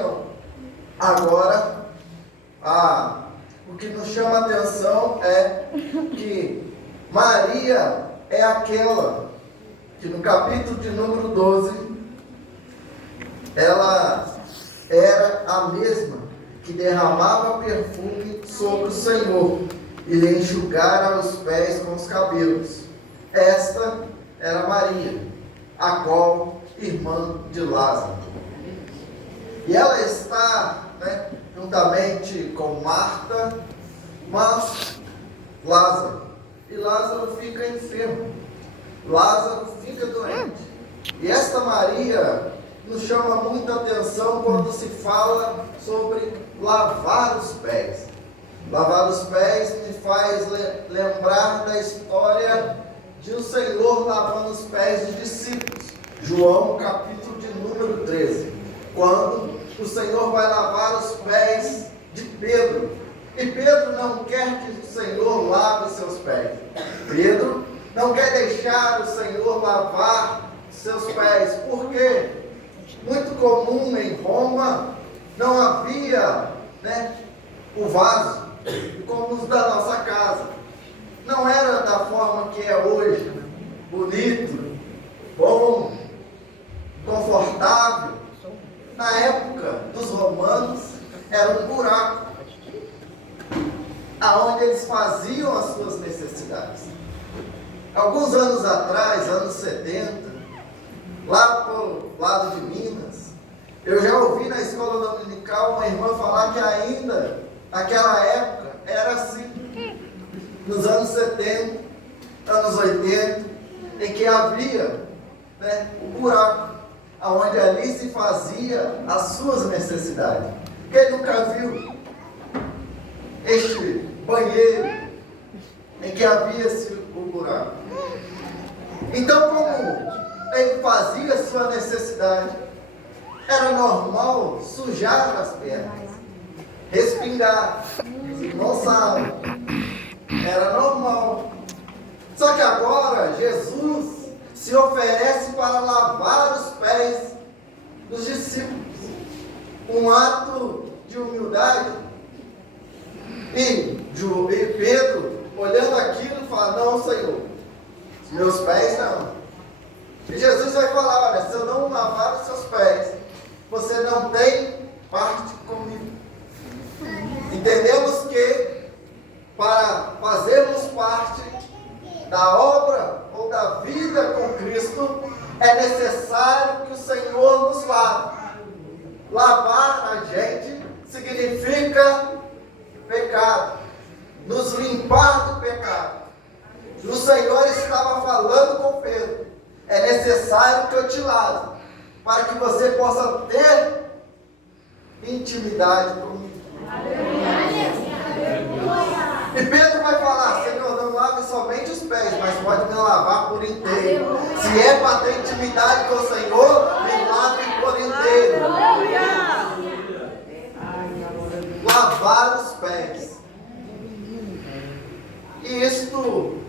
opinião. Agora, o que nos chama a atenção é que Maria é aquela que no capítulo de número 12, ela era a mesma que derramava perfume sobre o Senhor e lhe enxugara os pés com os cabelos. Esta era Maria, a qual irmã de Lázaro. E ela está, juntamente com Marta, mas Lázaro. E Lázaro fica enfermo. Lázaro fica doente. E esta Maria nos chama muita atenção quando se fala sobre lavar os pés. Lavar os pés me faz lembrar da história de o Senhor lavando os pés dos discípulos. João, capítulo de número 13. Quando o Senhor vai lavar os pés de Pedro. E Pedro não quer que o Senhor lave seus pés. Pedro não quer deixar o Senhor lavar seus pés. Por quê? Muito comum em Roma, não havia o vaso, como os da nossa casa. Não era da forma que é hoje, bonito, bom, confortável. Na época dos romanos, era um buraco, aonde eles faziam as suas necessidades. Alguns anos atrás, anos 70, lá pro lado de Minas, eu já ouvi na escola dominical uma irmã falar que ainda, naquela época, era assim. Nos anos 70, anos 80, em que havia um buraco, onde ali se fazia as suas necessidades. Quem nunca viu este banheiro em que havia o buraco? Então, como ele fazia a sua necessidade, era normal sujar as pernas, respingar, não sabe, era normal. Só que agora Jesus se oferece para lavar os pés dos discípulos, um ato de humildade. E Pedro, olhando aquilo, fala: não, Senhor, meus pés não. E Jesus vai falar: olha, se eu não lavar os seus pés, você não tem parte comigo. Entendemos que para fazermos parte da obra ou da vida com Cristo, é necessário que o Senhor nos lave. Lavar a gente significa pecado, nos limpar do pecado. O Senhor estava falando com Pedro: é necessário que eu te lave, para que você possa ter intimidade comigo. E Pedro vai falar: Senhor, não lave somente os pés, mas pode me lavar por inteiro. Se é para ter intimidade com o Senhor, me lave por inteiro. Lavar os pés. E isto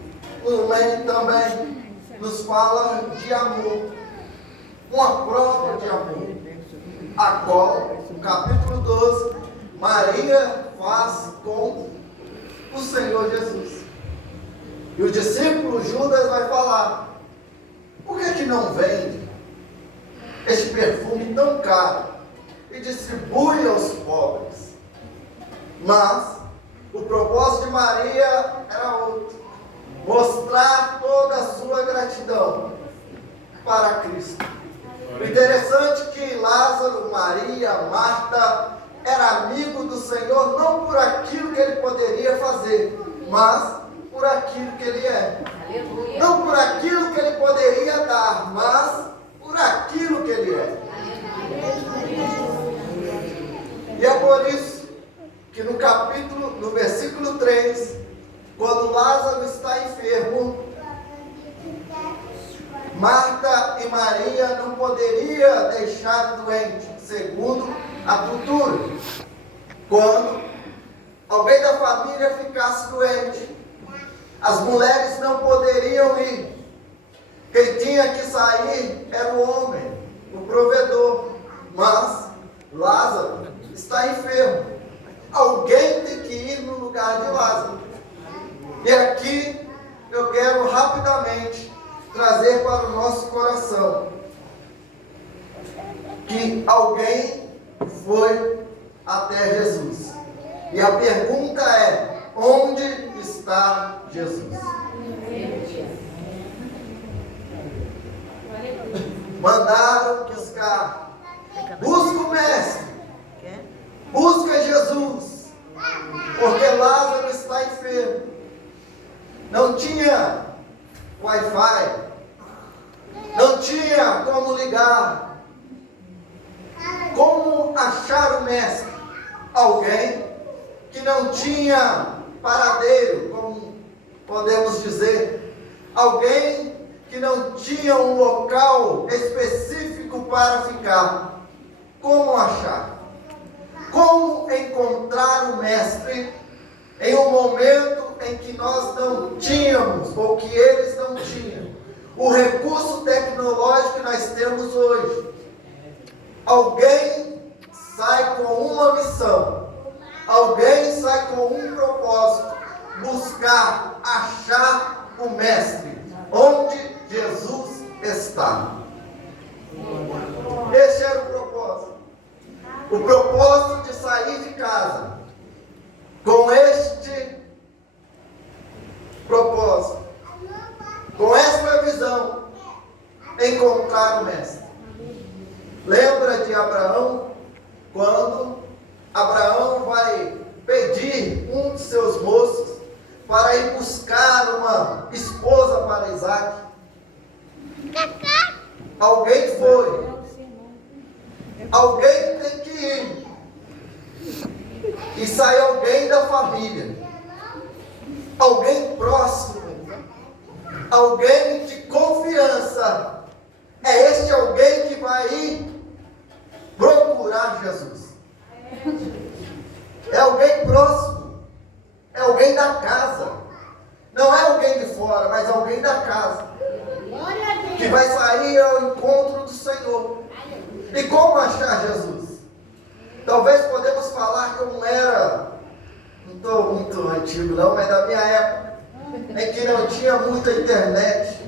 também nos fala de amor, uma prova de amor, a qual, no capítulo 12, Maria faz com o Senhor Jesus. E o discípulo Judas vai falar: por que não vende este perfume tão caro e distribui aos pobres? Mas o propósito de Maria era outro: mostrar toda a sua gratidão para Cristo. O interessante é que Lázaro, Maria, Marta era amigo do Senhor não por aquilo que ele poderia fazer, mas por aquilo que ele é. Aleluia. Não por aquilo que ele poderia dar, mas por aquilo que ele é. E é por isso que no versículo 3, quando Lázaro está enfermo, Marta e Maria não poderiam deixar doente, segundo a cultura. Quando alguém da família ficasse doente, as mulheres não poderiam ir. Quem tinha que sair era o homem, o provedor. Mas Lázaro está enfermo. Alguém tem que ir no lugar de Lázaro. E aqui eu quero rapidamente trazer para o nosso coração que alguém foi até Jesus. E a pergunta é: onde está Jesus? Mandaram buscar. Busca o mestre. Busca Jesus. Porque Lázaro está enfermo. Não tinha Wi-Fi. Não tinha como ligar. Como achar o mestre? Alguém que não tinha paradeiro, como podemos dizer. Alguém que não tinha um local específico para ficar. Como achar? Como encontrar o mestre em um momento em que nós não tínhamos, ou que eles não tinham, o recurso tecnológico que nós temos hoje? Alguém sai com uma missão, alguém sai com um propósito: buscar, achar o mestre, onde Jesus está. Esse era o propósito. O propósito de sair de casa com este propósito, com esta visão: encontrar o mestre. Lembra de Abraão? Quando Abraão vai pedir um de seus moços para ir buscar uma esposa para Isaac. Alguém foi. Alguém tem que ir. E sai alguém da família. Alguém próximo. Alguém de confiança. É este alguém que vai ir procurar Jesus. É alguém próximo. É alguém da casa. Não é alguém de fora, mas alguém da casa. Que vai sair ao encontro do Senhor. E como achar Jesus? Talvez podemos falar que eu não estou muito antigo não, mas da minha época, em que não tinha muita internet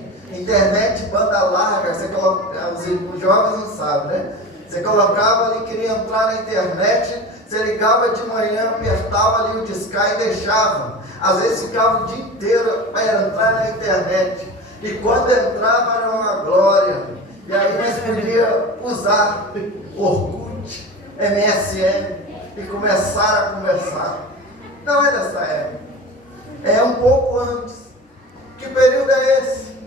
banda larga, os jovens não sabem, né? Você colocava ali, queria entrar na internet, você ligava de manhã, apertava ali o discar e deixava. Às vezes ficava o dia inteiro para entrar na internet. E quando entrava era uma glória. E aí nós podíamos usar Orkut, MSN e começar a conversar. Não é dessa época. É um pouco antes. Que período é esse?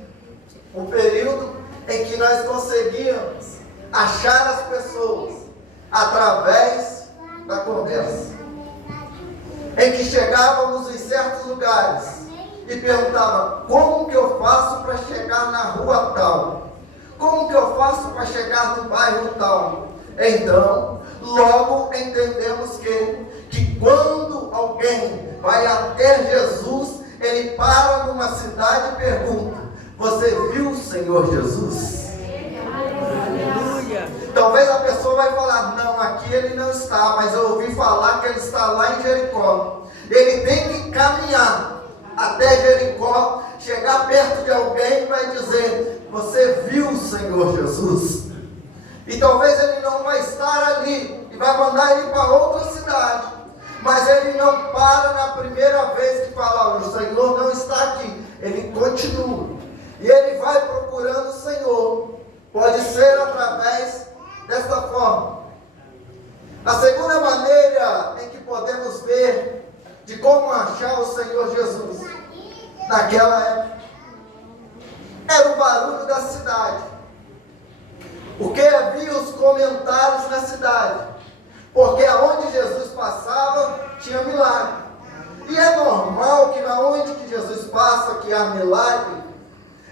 O período em que nós conseguíamos achar as pessoas através da conversa. Em que chegávamos em certos lugares e perguntava: como que eu faço para chegar na rua tal? Como que eu faço para chegar no bairro tal? Então, logo entendemos que quando alguém vai até Jesus, ele para numa cidade e pergunta: você viu o Senhor Jesus? Aleluia. Talvez a pessoa vai falar: não, aqui ele não está, mas eu ouvi falar que ele está lá em Jericó. Ele tem que caminhar até Jericó, chegar perto de alguém e vai dizer: você viu o Senhor Jesus? E talvez ele não vai estar ali e vai mandar ele para outra cidade, mas ele não para na primeira vez que fala: o Senhor não está aqui. Ele continua e ele vai procurando o Senhor. Pode ser através desta forma. A segunda maneira em que podemos ver de como achar o Senhor Jesus naquela época era o barulho da cidade. Porque havia os comentários na cidade. Porque aonde Jesus passava tinha milagre. E é normal que aonde que Jesus passa que há milagre,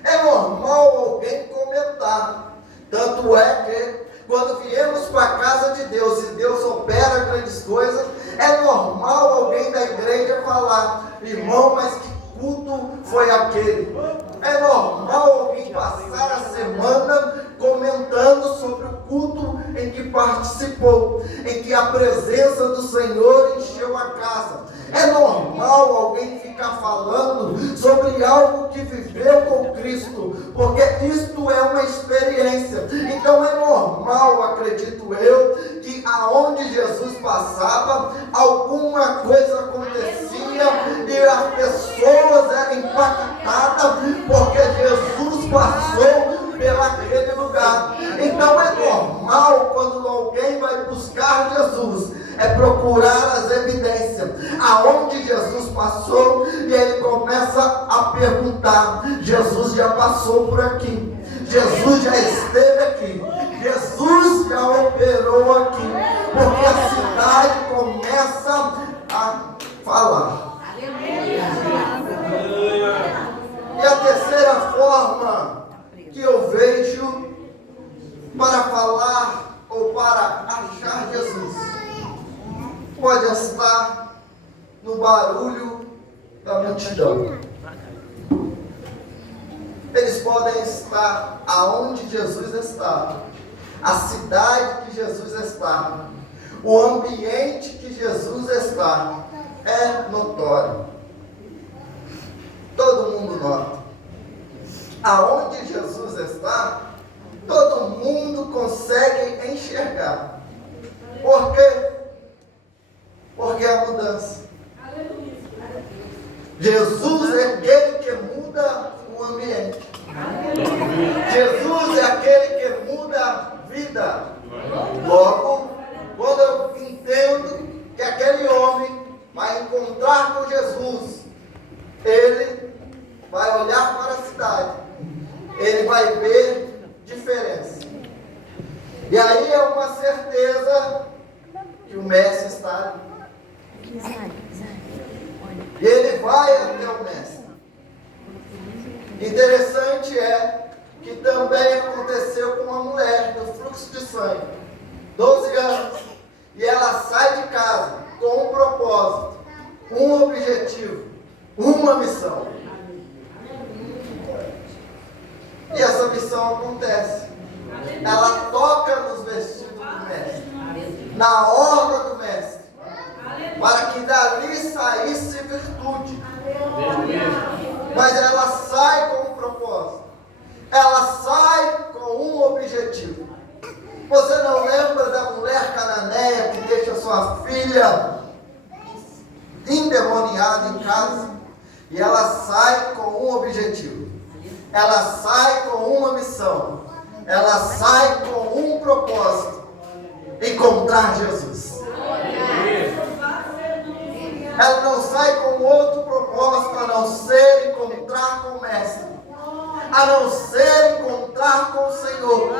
é normal alguém comentar. Tanto é que quando viemos para a casa de Deus e Deus opera grandes coisas, é normal alguém da igreja falar: irmão, mas que culto foi aquele? É normal alguém passar a semana comentando sobre o culto em que participou. que a presença do Senhor encheu a casa. É normal alguém ficar falando sobre algo que viveu com Cristo, porque isto é uma experiência. Então é normal, acredito eu, que aonde Jesus passava, alguma coisa acontecia e as pessoas eram impactadas porque Jesus passou pelaquele lugar. Então é normal, quando alguém vai buscar Jesus, é procurar as evidências aonde Jesus passou, e ele começa a perguntar: Jesus já passou por aqui, Jesus já esteve aqui, Jesus já operou aqui, porque a cidade começa a falar. E a terceira forma que eu vejo para falar ou para achar Jesus pode estar no barulho da multidão. Eles podem estar aonde Jesus está, a cidade que Jesus está, o ambiente que Jesus está, é notório. Todo mundo nota. Aonde Jesus está, todo mundo consegue enxergar. Por quê? Porque é a mudança. Jesus é aquele que muda o ambiente. Jesus é aquele que muda a vida. Logo, quando eu entendo que aquele homem vai encontrar com Jesus, ele vai olhar para a cidade, ele vai ver diferença. E aí é uma certeza que o Mestre está ali. E ele vai até o Mestre. Interessante é que também aconteceu com uma mulher do fluxo de sangue, 12 anos, e ela sai de casa com um propósito, um objetivo, uma missão. E essa missão acontece. Ela toca nos vestidos do Mestre, na orla do Mestre, para que dali saísse virtude. Mas ela sai com um propósito, ela sai com um objetivo. Você não lembra da mulher cananeia que deixa sua filha endemoniada em casa? E ela sai com um objetivo, ela sai com uma missão, ela sai com um propósito: encontrar Jesus. Ela não sai com outro propósito a não ser encontrar com o Mestre, a não ser encontrar com o Senhor.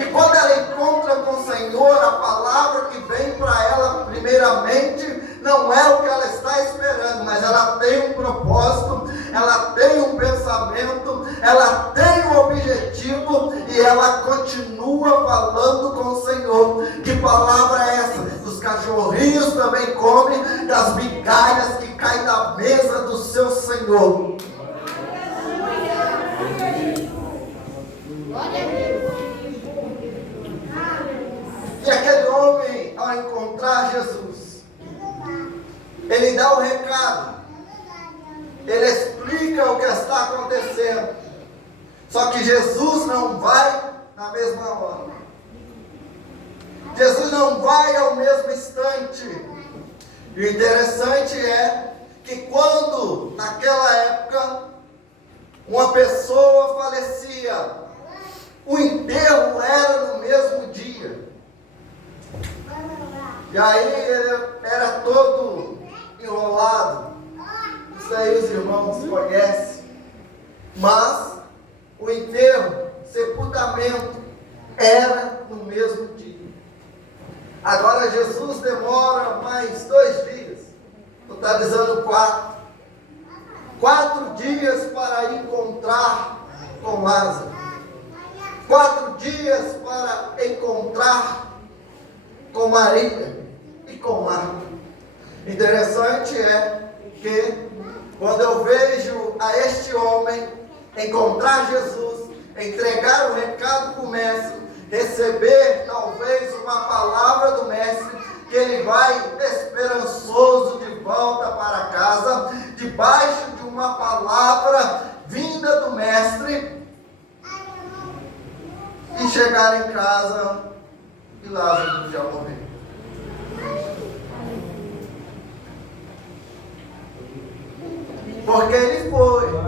E quando ela encontra com o Senhor, a palavra que vem para ela primeiramente não é o que ela está esperando, mas ela tem um propósito, ela tem um pensamento, ela tem um objetivo, e ela continua falando com o Senhor. Que palavra é essa? Os cachorrinhos também comem das migalhas que caem da mesa do seu Senhor. E aquele homem, ao encontrar Jesus, ele dá o recado, ele explica o que está acontecendo. Só que Jesus não vai na mesma hora, Jesus não vai ao mesmo instante. E o interessante é que quando, naquela época, uma pessoa falecia, o enterro era no mesmo dia. E aí ele era todo enrolado. Isso aí os irmãos conhecem. Mas o enterro, sepultamento, era no mesmo dia. Agora Jesus demora mais 2 dias, totalizando 4. 4 dias para encontrar com Lázaro. 4 dias para encontrar com Maria e com Marta. Interessante é que quando eu vejo a este homem encontrar Jesus, entregar o recado para o Mestre, receber talvez uma palavra do Mestre, vai esperançoso de volta para casa, debaixo de uma palavra vinda do Mestre, e chegar em casa e Lázaro já morreu. Porque ele foi.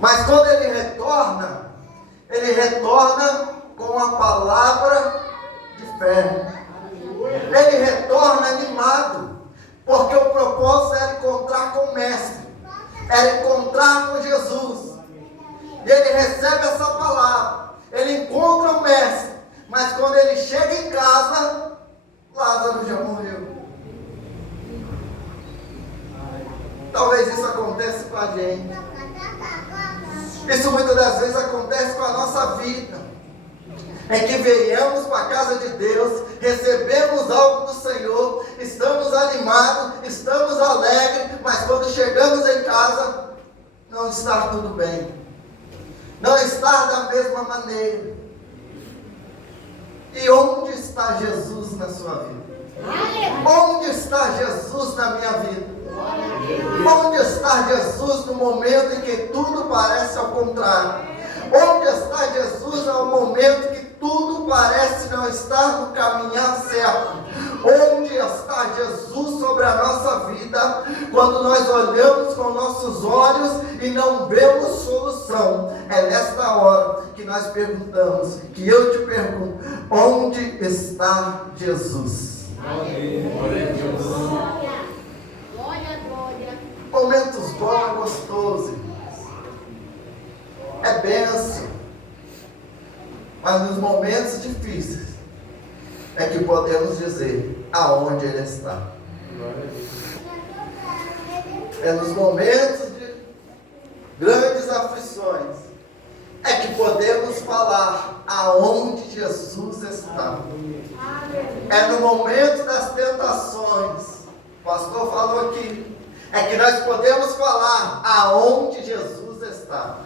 Mas quando ele retorna com a palavra de fé. Ele retorna animado, porque o propósito era encontrar com o Mestre, era encontrar com Jesus. E ele recebe essa palavra, ele encontra o Mestre, mas quando ele chega em casa, Lázaro já morreu. Talvez isso aconteça com a gente. Isso muitas das vezes acontece com a nossa vida. É que venhamos para a casa de Deus, recebemos algo do Senhor, estamos animados, estamos alegres, mas quando chegamos em casa, não está tudo bem. Não está da mesma maneira. E onde está Jesus na sua vida? Onde está Jesus na minha vida? Onde está Jesus no momento em que tudo parece ao contrário? Onde está Jesus no momento que tudo parece não estar no caminhar certo? Onde está Jesus sobre a nossa vida quando nós olhamos com nossos olhos e não vemos solução? É nesta hora que nós perguntamos, que eu te pergunto, onde está Jesus? Momentos bons, gostosos, é bênção. Mas nos momentos difíceis é que podemos dizer aonde Ele está. É nos momentos de grandes aflições é que podemos falar aonde Jesus está. É no momento das tentações, o pastor falou aqui, é que nós podemos falar aonde Jesus está.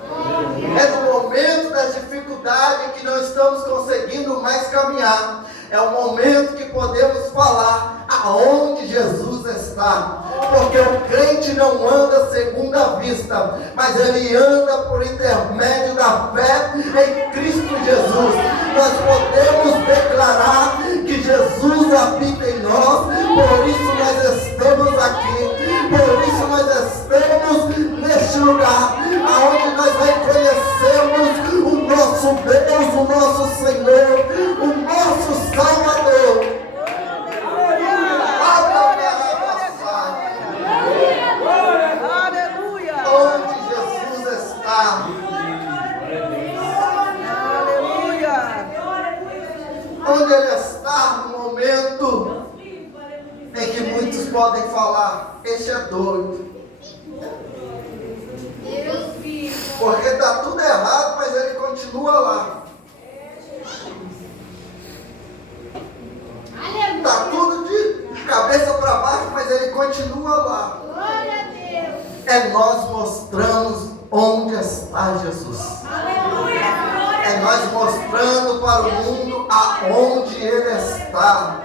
É no momento das dificuldades que não estamos conseguindo mais caminhar. É o momento que podemos falar aonde Jesus está. Porque o crente não anda segundo a vista, mas ele anda por intermédio da fé em Cristo Jesus. Nós podemos declarar que Jesus habita em nós, por isso nós estamos aqui. Por isso nós estamos neste lugar, aonde nós reconhecemos o nosso Deus, o nosso Senhor, o nosso Salvador. Aleluia! Onde Jesus está? Aleluia! Onde Ele está no momento em que muitos podem falar, este é doido. Porque está tudo errado, mas ele continua lá. Está tudo de cabeça para baixo, mas ele continua lá. É nós mostramos onde está Jesus. É nós mostrando para o mundo aonde Ele está.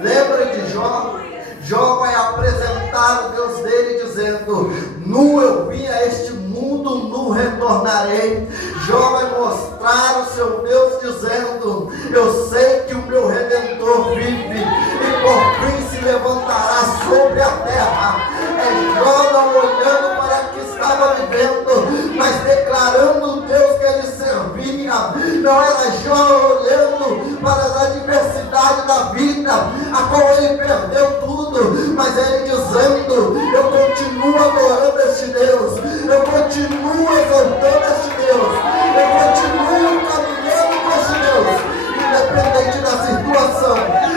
Lembra de Jó? Jó vai apresentar o Deus dele dizendo, nu eu vim a este mundo, nu retornarei. Jó vai mostrar o seu Deus dizendo, eu sei que o meu Redentor vive e por fim se levantará sobre a terra. É Jó não olhando para o que estava vivendo, mas declarando o Deus que ele servia. Não era Jó olhando para as adversidades da vida, a qual ele perdeu tudo, mas ele dizendo, eu continuo adorando este Deus, eu continuo exaltando este Deus, eu continuo caminhando com este Deus, independente da situação,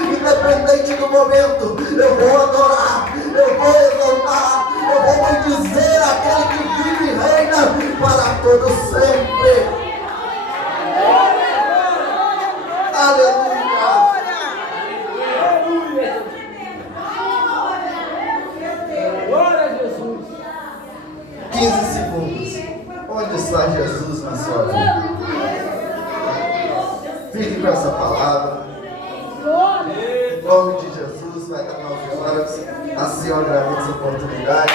independente do momento, eu vou adorar, eu vou exaltar, eu vou dizer aquele que vive e reina para todo sempre. Aleluia! 15 segundos. Onde está Jesus na sua vida? Fique com essa palavra. Em nome de Jesus, vai dar 9 horas. Assim eu agradeço a oportunidade.